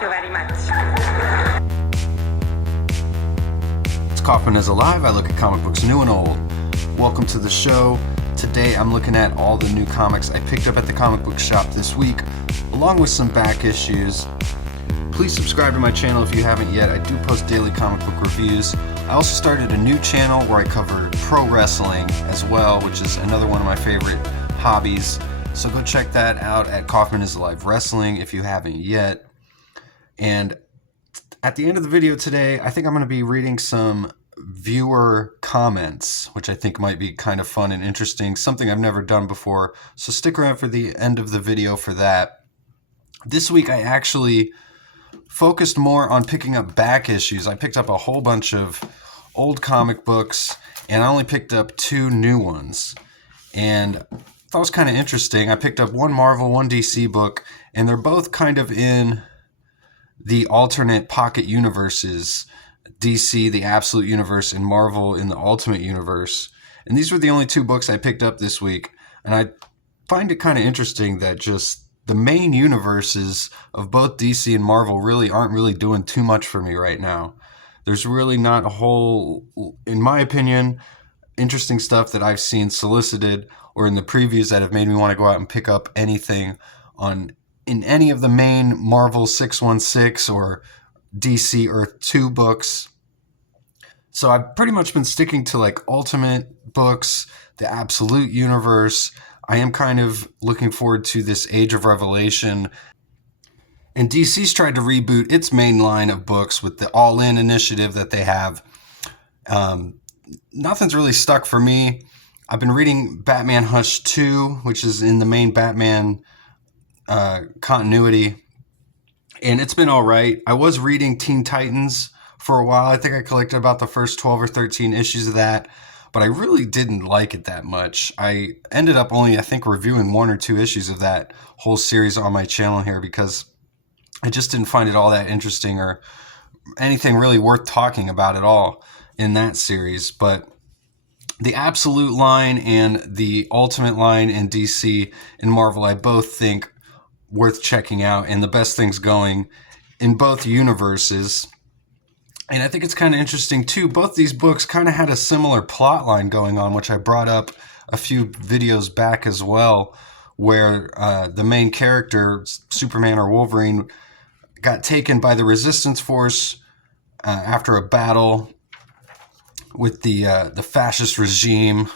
Thank you very much. It's Kaufman is Alive. I look at comic books new and old. Welcome to the show. Today I'm looking at all the new comics I picked up at the comic book shop this week, along with some back issues. Please subscribe to my channel if you haven't yet. I do post daily comic book reviews. I also started a new channel where I cover pro wrestling as well, which is another one of my favorite hobbies. So go check that out at Kaufman is Alive Wrestling if you haven't yet. And at the end of the video today, I think I'm going to be reading some viewer comments, which I think might be kind of fun and interesting, something I've never done before. So stick around for the end of the video for that. This week I actually focused more on picking up back issues. I picked up a whole bunch of old comic books, and I only picked up 2 new ones. And that was kind of interesting. I picked up one Marvel, one DC book, and they're both kind of in the alternate pocket universes. DC, the Absolute Universe, and Marvel in the Ultimate Universe. And these were the only 2 books I picked up this week. And I find it kind of interesting that just the main universes of both DC and Marvel really aren't really doing too much for me right now. There's really not a whole, in my opinion, interesting stuff that I've seen solicited or in the previews that have made me want to go out and pick up anything in any of the main Marvel 616 or DC Earth 2 books. So I've pretty much been sticking to like Ultimate books, the Absolute Universe. I am kind of looking forward to this Age of Revelation. And DC's tried to reboot its main line of books with the All In initiative that they have. Nothing's really stuck for me. I've been reading Batman Hush 2, which is in the main Batman continuity. And it's been all right. I was reading Teen Titans for a while. I think I collected about the first 12 or 13 issues of that, but I really didn't like it that much. I ended up only, I think, reviewing 1 or 2 issues of that whole series on my channel here because I just didn't find it all that interesting or anything really worth talking about at all in that series. But the Absolute line and the Ultimate line in DC and Marvel, I both think worth checking out and the best things going in both universes. And I think it's kind of interesting too. Both these books kind of had a similar plot line going on, which I brought up a few videos back as well, where the main character, Superman or Wolverine, got taken by the Resistance Force after a battle with the fascist regime,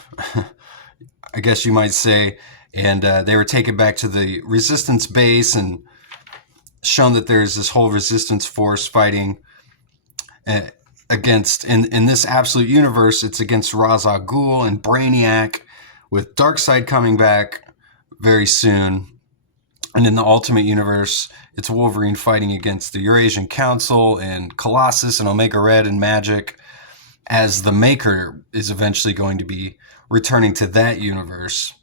I guess you might say. And they were taken back to the Resistance base and shown that there's this whole Resistance force fighting against, in this Absolute Universe, it's against Ra's al Ghul and Brainiac, with Darkseid coming back very soon. And in the Ultimate Universe, it's Wolverine fighting against the Eurasian Council and Colossus and Omega Red and Magic, as the Maker is eventually going to be returning to that universe.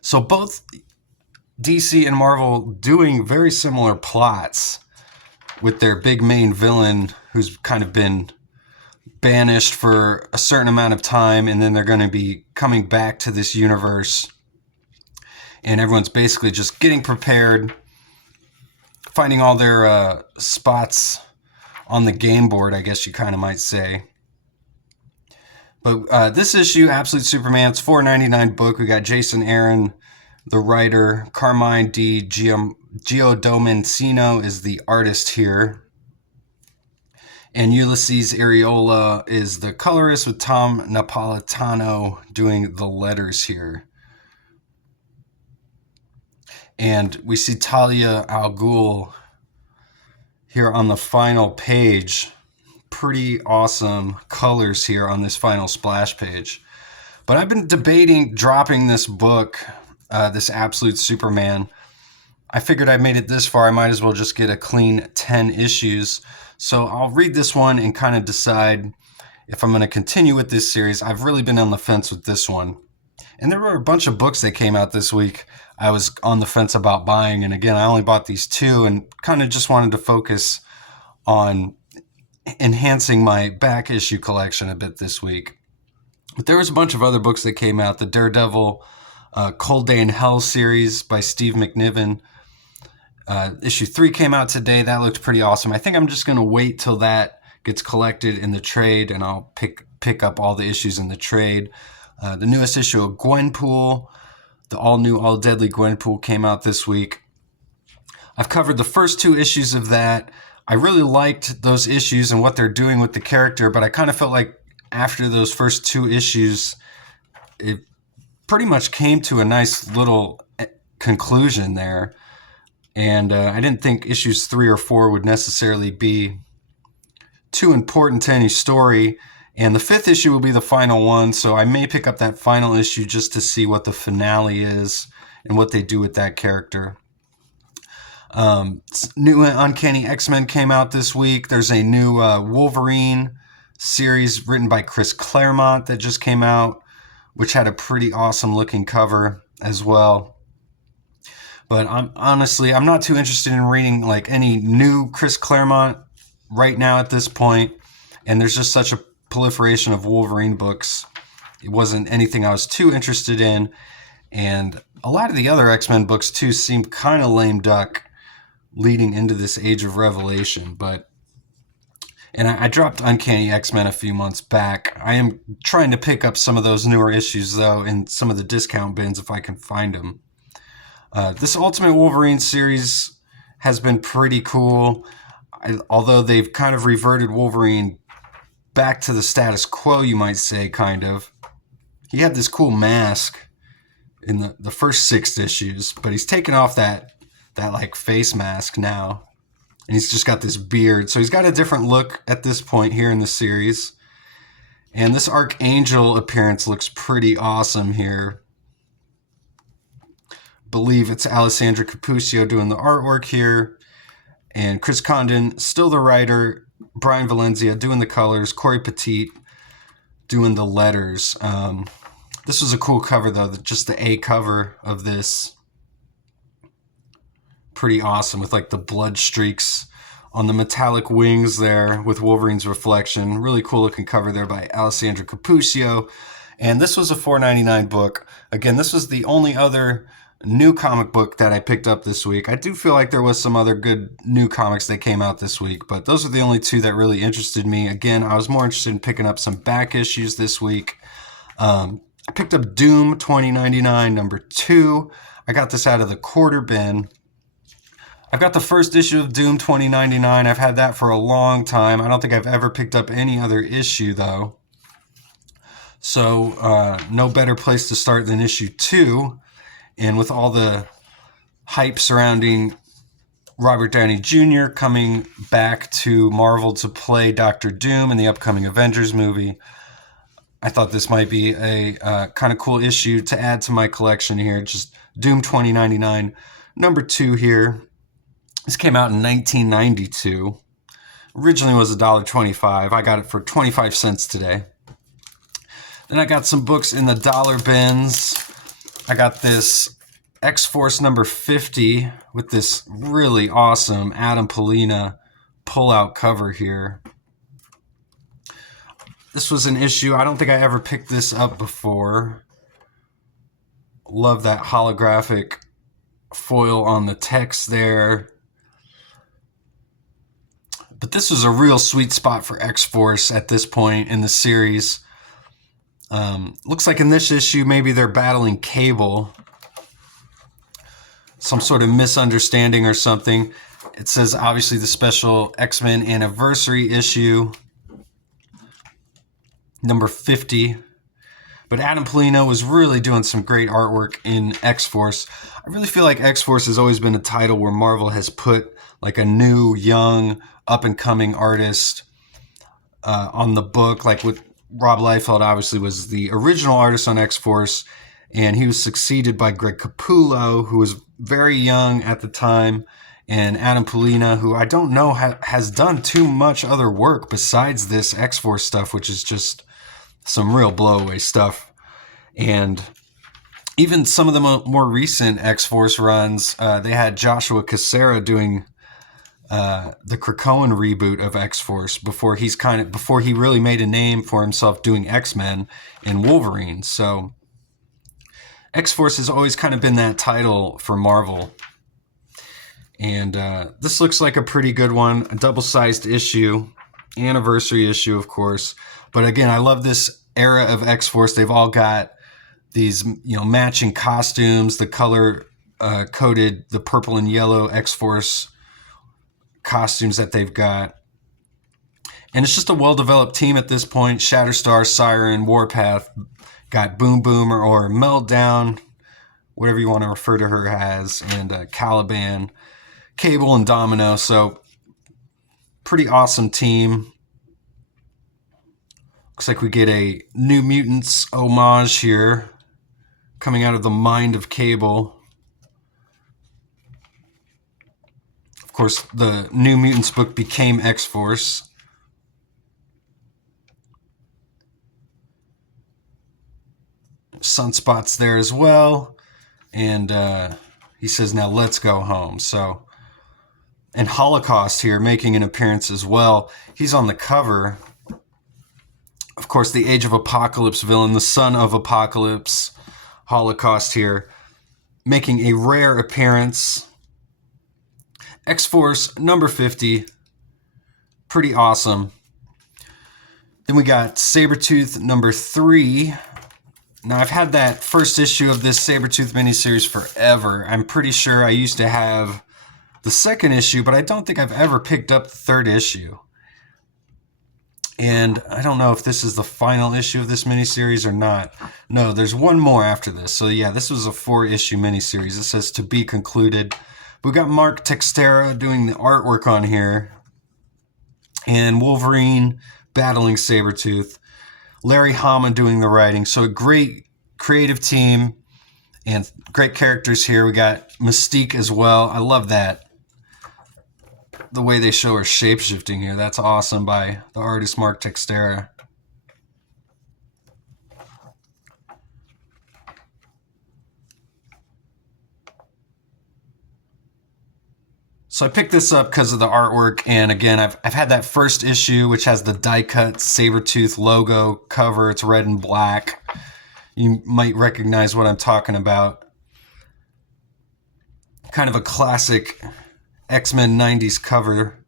So both DC and Marvel doing very similar plots with their big main villain who's kind of been banished for a certain amount of time, and then they're going to be coming back to this universe. And everyone's basically just getting prepared, finding all their spots on the game board, I guess you kind of might say. But this issue, Absolute Superman, it's $4.99 book. We got Jason Aaron, the writer. Carmine Di Giodomenico is the artist here. And Ulysses Areola is the colorist, with Tom Napolitano doing the letters here. And we see Talia al Ghul here on the final page. Pretty awesome colors here on this final splash page. But I've been debating dropping this book, this Absolute Superman. I figured I made it this far, I might as well just get a clean 10 issues. So I'll read this one and kind of decide if I'm going to continue with this series. I've really been on the fence with this one. And there were a bunch of books that came out this week I was on the fence about buying. And again, I only bought these 2 and kind of just wanted to focus on enhancing my back issue collection a bit this week. But there was a bunch of other books that came out. The Daredevil Cold Day in Hell series by Steve McNiven. Issue 3 came out today. That looked pretty awesome. I think I'm just going to wait till that gets collected in the trade, and I'll pick up all the issues in the trade. The newest issue of Gwenpool, the all-new, all-deadly Gwenpool came out this week. I've covered the first 2 issues of that. I really liked those issues and what they're doing with the character, but I kind of felt like after those first 2 issues, it pretty much came to a nice little conclusion there. And I didn't think issues 3 or 4 would necessarily be too important to any story. And the 5th issue will be the final one, so I may pick up that final issue just to see what the finale is and what they do with that character. New Uncanny X-Men came out this week. There's a new Wolverine series written by Chris Claremont that just came out, which had a pretty awesome looking cover as well. But I'm not too interested in reading like any new Chris Claremont right now at this point. And there's just such a proliferation of Wolverine books. It wasn't anything I was too interested in. And a lot of the other X-Men books too seem kind of lame duck leading into this Age of Revelation. And I dropped Uncanny X-Men a few months back. I am trying to pick up some of those newer issues though in some of the discount bins if I can find them. This Ultimate Wolverine series has been pretty cool. Although they've kind of reverted Wolverine back to the status quo, you might say, kind of. He had this cool mask in the first 6 issues, but he's taken off that like face mask now. And he's just got this beard. So he's got a different look at this point here in the series. And this Archangel appearance looks pretty awesome here. Believe it's Alessandra Cappuccio doing the artwork here. And Chris Condon, still the writer. Brian Valencia doing the colors. Corey Petit doing the letters. This was a cool cover, though. Just the A cover of this. Pretty awesome with like the blood streaks on the metallic wings there with Wolverine's reflection. Really cool looking cover there by Alessandra Cappuccio. And this was a $4.99 book. Again, this was the only other new comic book that I picked up this week. I do feel like there was some other good new comics that came out this week, but those are the only 2 that really interested me. Again, I was more interested in picking up some back issues this week. I picked up Doom 2099 number 2. I got this out of the quarter bin. I've got the first issue of Doom 2099. I've had that for a long time. I don't think I've ever picked up any other issue, though. So, no better place to start than issue 2. And with all the hype surrounding Robert Downey Jr. coming back to Marvel to play Dr. Doom in the upcoming Avengers movie, I thought this might be a kind of cool issue to add to my collection here. Just Doom 2099, number 2 here. This came out in 1992. Originally was $1.25. I got it for 25 cents today. Then I got some books in the dollar bins. I got this X-Force number 50 with this really awesome Adam Polina pull-out cover here. This was an issue. I don't think I ever picked this up before. Love that holographic foil on the text there. But this was a real sweet spot for X-Force at this point in the series. Looks like in this issue, maybe they're battling Cable. Some sort of misunderstanding or something. It says, obviously, the special X-Men anniversary issue, number 50. But Adam Polino was really doing some great artwork in X-Force. I really feel like X-Force has always been a title where Marvel has put like a new, young, up-and-coming artist on the book, like with Rob Liefeld obviously was the original artist on X-Force, and he was succeeded by Greg Capullo, who was very young at the time, and Adam Polina, who I don't know has done too much other work besides this X-Force stuff, which is just some real blowaway stuff. And even some of the more recent X-Force runs, they had Joshua Cassera doing the Krakoan reboot of X-Force before he really made a name for himself doing X-Men and Wolverine. So X-Force has always kind of been that title for Marvel. And this looks like a pretty good one, a double-sized issue, anniversary issue, of course. But again, I love this era of X-Force. They've all got these, matching costumes, the color coded, the purple and yellow X-Force costumes that they've got. And it's just a well-developed team at this point. Shatterstar, Siren, Warpath, got Boom Boom or Meltdown, whatever you want to refer to her as, and Caliban, Cable, and Domino. So pretty awesome team. Looks like we get a New Mutants homage here, coming out of the mind of Cable. Of course, the New Mutants book became X-Force. Sunspot's there as well. And he says, now let's go home. So, and Holocaust here making an appearance as well. He's on the cover. Of course, the Age of Apocalypse villain, the son of Apocalypse, Holocaust here, making a rare appearance. X-Force number 50. Pretty awesome. Then we got Sabretooth number 3. Now, I've had that first issue of this Sabretooth miniseries forever. I'm pretty sure I used to have the second issue, but I don't think I've ever picked up the third issue. And I don't know if this is the final issue of this miniseries or not. No, there's one more after this. So yeah, this was a 4-issue miniseries. It says to be concluded. We got Mark Texeira doing the artwork on here. And Wolverine battling Sabretooth. Larry Hama doing the writing. So a great creative team and great characters here. We got Mystique as well. I love that. The way they show her shape-shifting here. That's awesome by the artist Mark Texeira. So I picked this up because of the artwork, and again, I've had that first issue, which has the die-cut Sabretooth logo cover. It's red and black. You might recognize what I'm talking about. Kind of a classic X-Men 90s cover.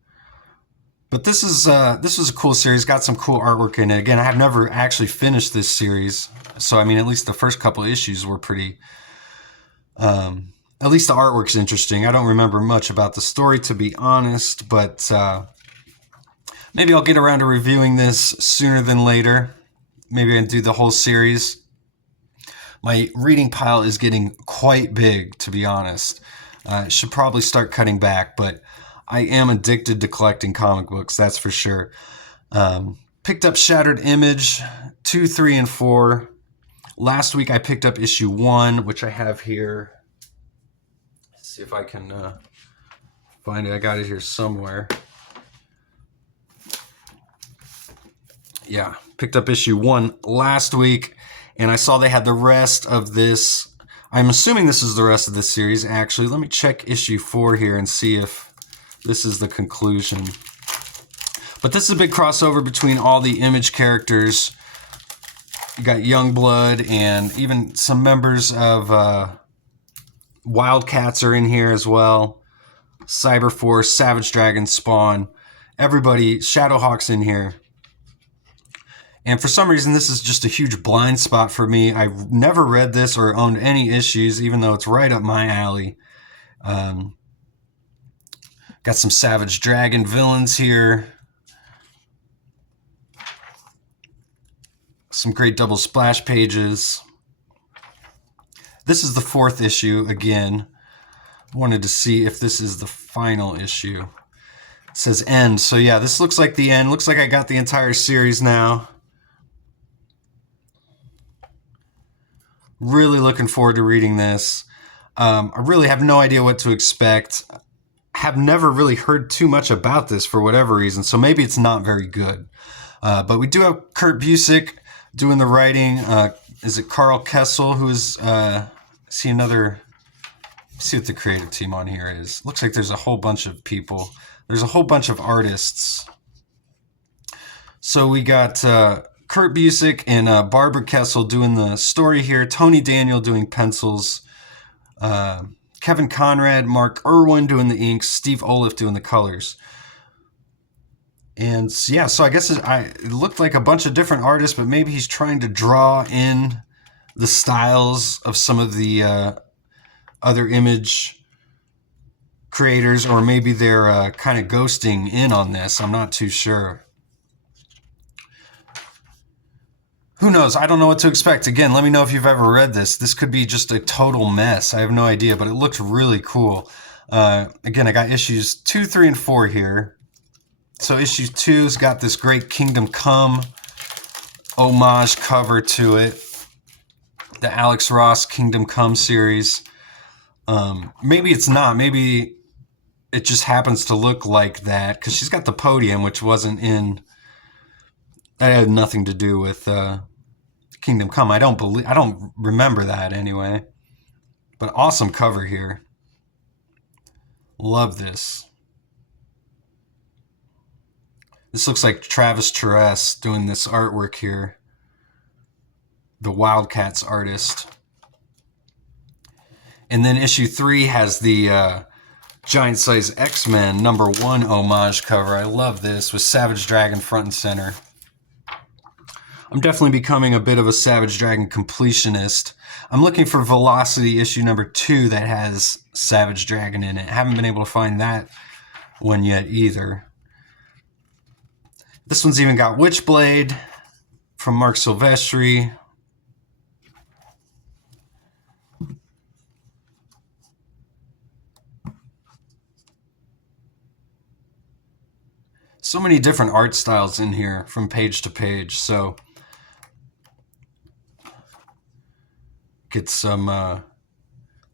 But this was a cool series. Got some cool artwork in it. Again, I have never actually finished this series, so I mean, at least the first couple issues were pretty. At least the artwork's interesting. I don't remember much about the story, to be honest, but maybe I'll get around to reviewing this sooner than later. Maybe I'll do the whole series. My reading pile is getting quite big, to be honest. Should probably start cutting back, but I am addicted to collecting comic books, that's for sure. Picked up Shattered Image 2, 3, and 4. Last week I picked up issue 1, which I have here. Let's see if I can find it. I got it here somewhere. Yeah, picked up issue 1 last week, and I saw they had the rest of this. I'm assuming this is the rest of this series, actually. Let me check issue 4 here and see if this is the conclusion. But this is a big crossover between all the Image characters. You got Youngblood and even some members of Wildcats are in here as well. Cyberforce, Savage Dragon, Spawn. Everybody, Shadowhawk's in here. And for some reason, this is just a huge blind spot for me. I've never read this or owned any issues, even though it's right up my alley. Got some Savage Dragon villains here. Some great double splash pages. This is the 4th issue again. Wanted to see if this is the final issue. It says end. So yeah, this looks like the end. Looks like I got the entire series now. Really looking forward to reading this. I really have no idea what to expect. Have never really heard too much about this for whatever reason, so maybe it's not very good. But we do have Kurt Busiek doing the writing. Is it Carl Kessel who's see another? See what the creative team on here is. Looks like there's a whole bunch of people. There's a whole bunch of artists. So we got Kurt Busiek and Barbara Kessel doing the story here. Tony Daniel doing pencils. Kevin Conrad, Mark Irwin doing the inks, Steve Oliff doing the colors. And yeah, so I guess it looked like a bunch of different artists, but maybe he's trying to draw in the styles of some of the other image creators, or maybe they're kind of ghosting in on this. I'm not too sure. Who knows? I don't know what to expect. Again, let me know if you've ever read this. This could be just a total mess. I have no idea, but it looks really cool. Again, I got issues 2, 3, and 4 here. So issue 2's got this great Kingdom Come homage cover to it. The Alex Ross Kingdom Come series. Maybe it's not. Maybe it just happens to look like that because she's got the podium, which wasn't in... That had nothing to do with Kingdom Come. I don't remember that anyway. But awesome cover here. Love this. This looks like Travis Charest doing this artwork here. The Wildcats artist. And then issue 3 has the Giant Size X-Men #1 homage cover. I love this with Savage Dragon front and center. I'm definitely becoming a bit of a Savage Dragon completionist. I'm looking for Velocity issue #2 that has Savage Dragon in it. Haven't been able to find that one yet either. This one's even got Witchblade from Mark Silvestri. So many different art styles in here from page to page. So get some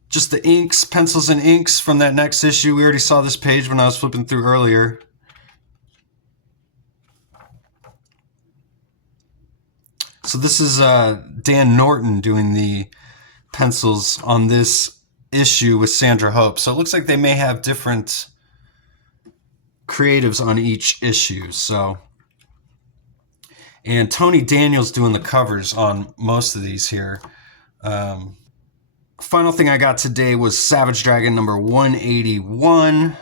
just the inks, pencils and inks from that next issue. We already saw this page when I was flipping through earlier. So this is Dan Norton doing the pencils on this issue with Sandra Hope. So it looks like they may have different creatives on each issue. So, and Tony Daniel's doing the covers on most of these here. Final thing I got today was Savage Dragon #181.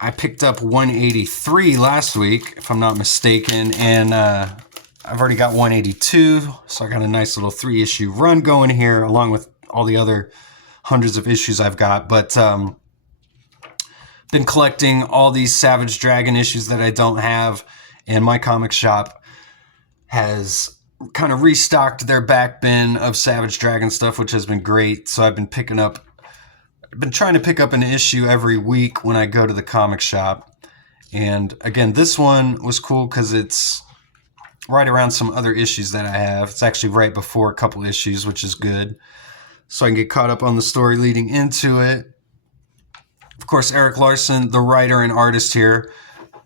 I picked up 183 last week, if I'm not mistaken, and I've already got 182, so I got a nice little 3-issue run going here, along with all the other hundreds of issues I've got. But been collecting all these Savage Dragon issues that I don't have, and my comic shop has kind of restocked their back bin of Savage Dragon stuff, which has been great. So I've been trying to pick up an issue every week when I go to the comic shop. And again, this one was cool because it's right around some other issues that I have. It's actually right before a couple issues, which is good. So I can get caught up on the story leading into it. Of course, Eric Larson, the writer and artist here.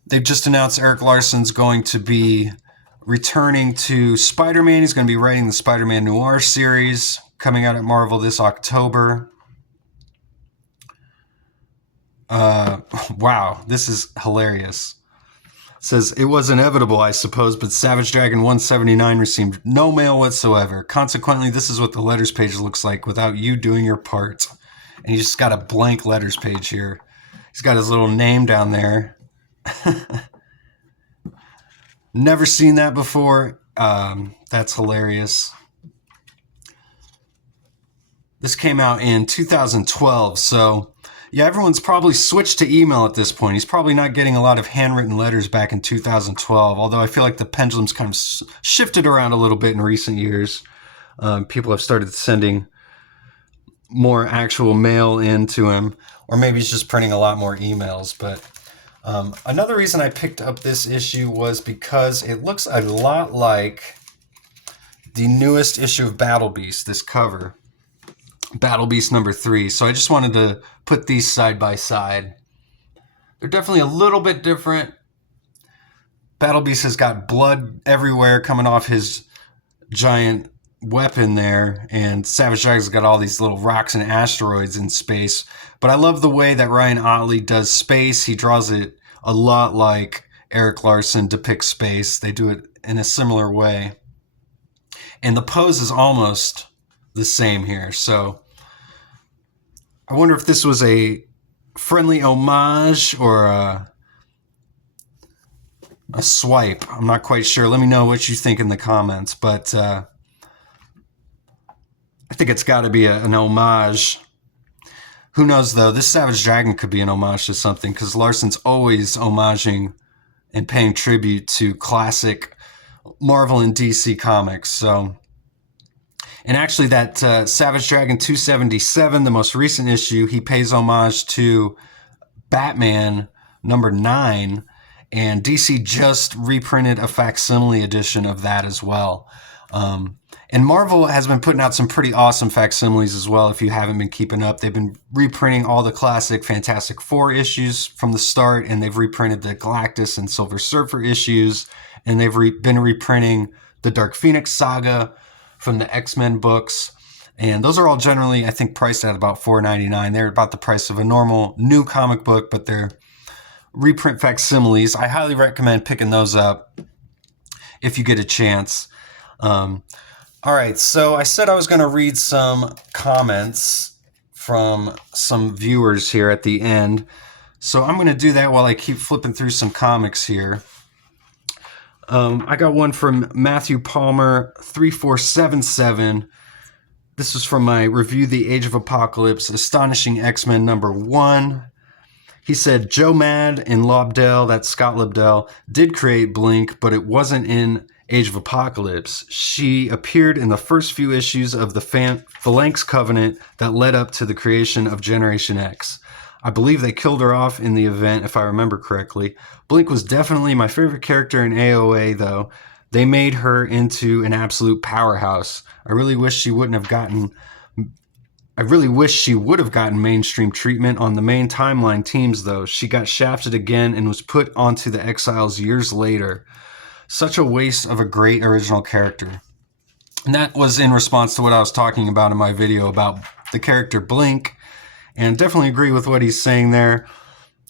They've just announced Eric Larson's going to be returning to Spider-Man. He's going to be writing the Spider-Man Noir series coming out at Marvel this October. Wow, this is hilarious. It says, it was inevitable, I suppose, but Savage Dragon 179 received no mail whatsoever. Consequently, this is what the letters page looks like without you doing your part. And he's just got a blank letters page here. He's got his little name down there. Never seen that before. That's hilarious. This came out in 2012, so yeah, everyone's probably switched to email at this point. He's probably not getting a lot of handwritten letters back in 2012, although I feel like the pendulum's kind of shifted around a little bit in recent years. People have started sending more actual mail into him, or maybe he's just printing a lot more emails. But another reason I picked up this issue was because it looks a lot like the newest issue of Battle Beast, this cover. Battle Beast #3. So I just wanted to put these side by side. They're definitely a little bit different. Battle Beast has got blood everywhere coming off his giant weapon there, and Savage Dragon's got all these little rocks and asteroids in space. But I love the way that Ryan Ottley does space. He draws it a lot like Eric Larson depicts space. They do it in a similar way. And the pose is almost the same here. So I wonder if this was a friendly homage or a swipe. I'm not quite sure. Let me know what you think in the comments, but I think it's got to be an homage. Who knows, though? This Savage Dragon could be an homage to something, because Larson's always homaging and paying tribute to classic Marvel and DC comics. So, and actually, that Savage Dragon 277, the most recent issue, he pays homage to Batman number 9, and DC just reprinted a facsimile edition of that as well. And Marvel has been putting out some pretty awesome facsimiles as well. If you haven't been keeping up, they've been reprinting all the classic Fantastic Four issues from the start, and they've reprinted the Galactus and Silver Surfer issues, and they've been reprinting the Dark Phoenix saga from the X-Men books. And those are all generally, I think, priced at about $4.99. They're about the price of a normal new comic book, but they're reprint facsimiles. I highly recommend picking those up if you get a chance. All right, so I said I was going to read some comments from some viewers here at the end. So I'm going to do that while I keep flipping through some comics here. I got one from Matthew Palmer 3477. This is from my review, The Age of Apocalypse, Astonishing X-Men #1. He said, Joe Mad and Lobdell, that's Scott Lobdell, did create Blink, but it wasn't in Age of Apocalypse. She appeared in the first few issues of the Phalanx Covenant that led up to the creation of Generation X. I believe they killed her off in the event, if I remember correctly. Blink was definitely my favorite character in AOA, though. They made her into an absolute powerhouse. I really wish she would have gotten mainstream treatment on the main timeline teams, though. She got shafted again and was put onto the Exiles years later. Such a waste of a great original character. And that was in response to what I was talking about in my video about the character Blink. And definitely agree with what he's saying there.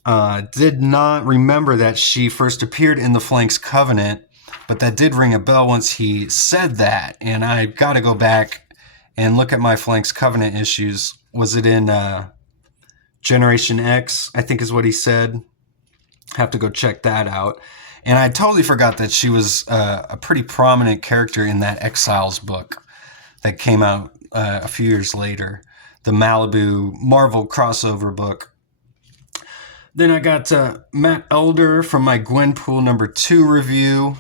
Did not remember that she first appeared in the Phalanx Covenant, but that did ring a bell once he said that. And I got to go back and look at my Phalanx Covenant issues. Was it in Generation X, I think is what he said. Have to go check that out. And I totally forgot that she was a pretty prominent character in that Exiles book that came out a few years later. The Malibu Marvel crossover book. Then I got Matt Elder from my Gwenpool #2 review.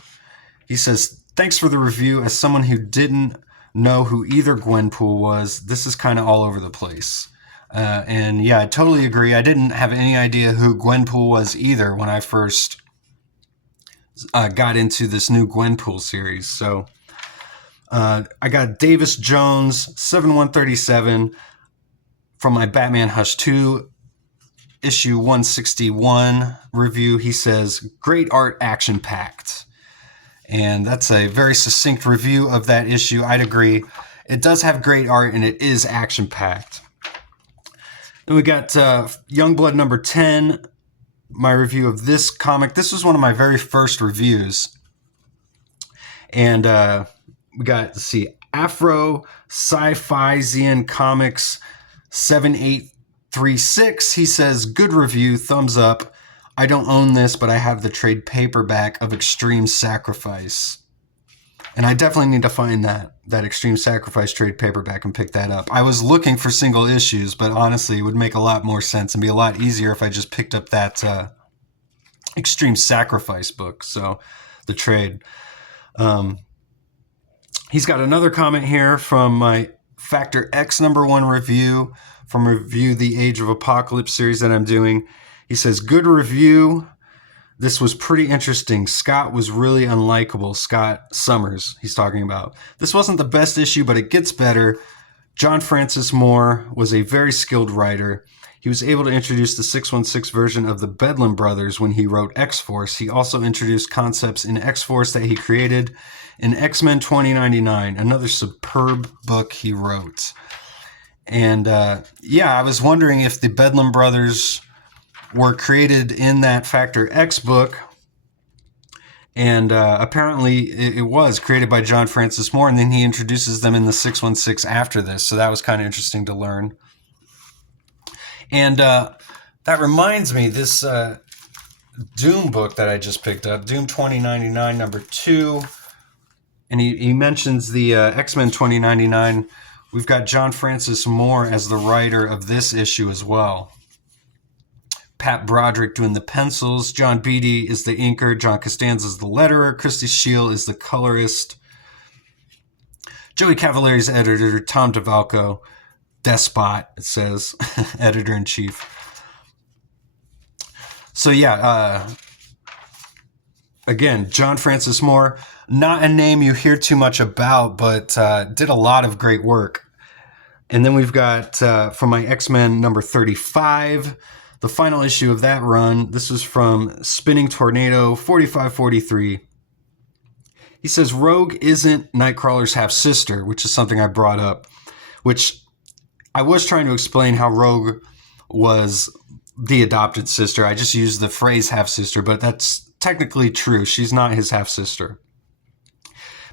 He says, thanks for the review. As someone who didn't know who either Gwenpool was, this is kind of all over the place. And yeah, I totally agree. I didn't have any idea who Gwenpool was either when I first got into this new Gwenpool series. So I got Davis Jones 7137 from my Batman Hush 2 issue 161 review. He says, great art, action packed. And that's a very succinct review of that issue. I'd agree. It does have great art and it is action packed. Then we got Youngblood #10, my review of this comic. This was one of my very first reviews. And we got, let's see, Afro Sci-Fi Zian Comics 7836. He says, good review, thumbs up. I don't own this, but I have the trade paperback of Extreme Sacrifice. And I definitely need to find that Extreme Sacrifice trade paperback and pick that up. I was looking for single issues, but honestly, it would make a lot more sense and be a lot easier if I just picked up that Extreme Sacrifice book, so the trade. He's got another comment here from my Factor X #1 review, from Review the Age of Apocalypse series that I'm doing. He says, good review. This was pretty interesting. Scott was really unlikable. Scott Summers, he's talking about. This wasn't the best issue, but it gets better. John Francis Moore was a very skilled writer. He was able to introduce the 616 version of the Bedlam Brothers when he wrote X-Force. He also introduced concepts in X-Force that he created in X-Men 2099, another superb book he wrote. And yeah, I was wondering if the Bedlam Brothers were created in that Factor X book, and apparently it was created by John Francis Moore, and then he introduces them in the 616 after this, so that was kind of interesting to learn. And that reminds me, this Doom book that I just picked up, Doom 2099 number 2, and he mentions the X-Men 2099. We've got John Francis Moore as the writer of this issue as well. Pat Broderick doing the pencils. John Beatty is the inker. John Costanza is the letterer. Christy Scheele is the colorist. Joey Cavallari's editor. Tom DeValco, despot, it says, editor-in-chief. So yeah, again, John Francis Moore, not a name you hear too much about, but did a lot of great work. And then we've got, from my X-Men number 35, the final issue of that run. This is from Spinning Tornado 4543. He says, Rogue isn't Nightcrawler's half-sister, which is something I brought up, which I was trying to explain how Rogue was the adopted sister. I just used the phrase half-sister, but that's technically true. She's not his half-sister.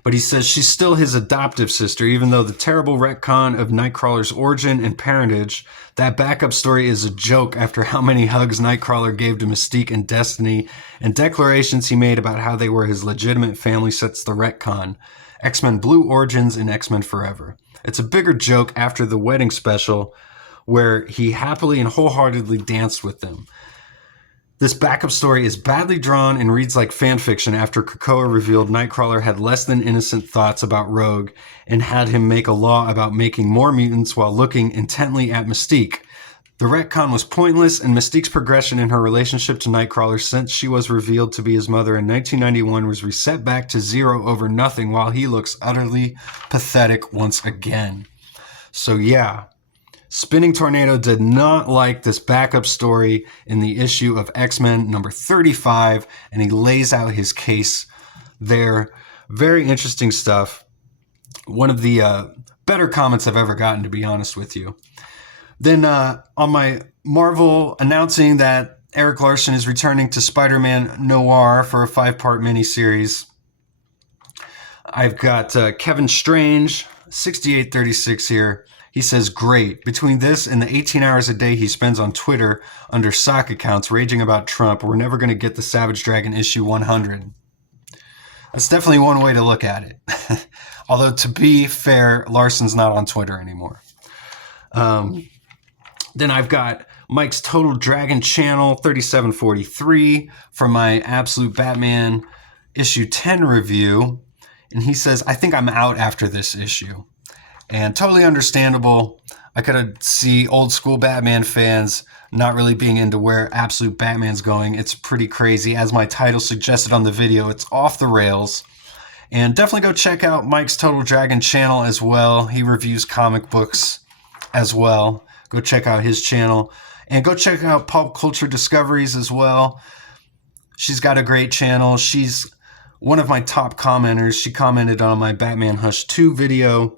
But he says she's still his adoptive sister, even though the terrible retcon of Nightcrawler's origin and parentage, that backup story is a joke after how many hugs Nightcrawler gave to Mystique and Destiny, and declarations he made about how they were his legitimate family sets the retcon. X-Men Blue Origins and X-Men Forever. It's a bigger joke after the wedding special, where he happily and wholeheartedly danced with them. This backup story is badly drawn and reads like fan fiction after Krakoa revealed Nightcrawler had less than innocent thoughts about Rogue and had him make a law about making more mutants while looking intently at Mystique. The retcon was pointless, and Mystique's progression in her relationship to Nightcrawler since she was revealed to be his mother in 1991 was reset back to 0 over nothing, while he looks utterly pathetic once again. So yeah, Spinning Tornado did not like this backup story in the issue of X-Men number 35, and he lays out his case there. Very interesting stuff. One of the better comments I've ever gotten, to be honest with you. Then on my Marvel announcing that Eric Larson is returning to Spider-Man Noir for a 5-part miniseries, I've got Kevin Strange, 6836 here. He says, great. Between this and the 18 hours a day he spends on Twitter under sock accounts raging about Trump, we're never going to get the Savage Dragon issue 100. That's definitely one way to look at it. Although, to be fair, Larson's not on Twitter anymore. Then I've got Mike's Total Dragon Channel 3743 from my Absolute Batman issue 10 review. And he says, I think I'm out after this issue. And totally understandable. I could see old school Batman fans not really being into where Absolute Batman's going. It's pretty crazy. As my title suggested on the video, it's off the rails. And definitely go check out Mike's Total Dragon channel as well. He reviews comic books as well. Go check out his channel. And go check out Pop Culture Discoveries as well. She's got a great channel. She's one of my top commenters. She commented on my Batman Hush 2 video.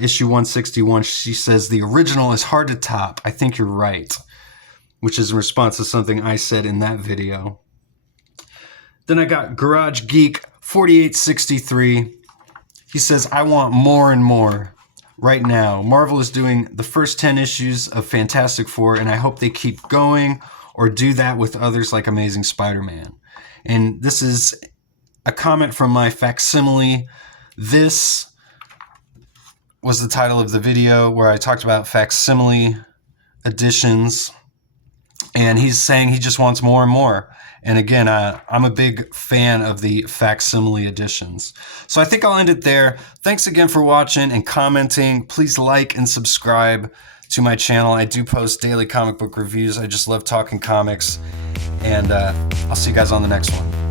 Issue 161, she says, the original is hard to top. I think you're right. Which is in response to something I said in that video. Then I got Garage Geek 4863. He says, I want more and more right now. Marvel is doing the first 10 issues of Fantastic Four, and I hope they keep going or do that with others like Amazing Spider-Man. And this is a comment from my facsimile. This was the title of the video where I talked about facsimile editions, and he's saying he just wants more and more. And again, I'm a big fan of the facsimile editions. So I think I'll end it there. Thanks again for watching and commenting. Please like and subscribe to my channel. I do post daily comic book reviews. I just love talking comics, and I'll see you guys on the next one.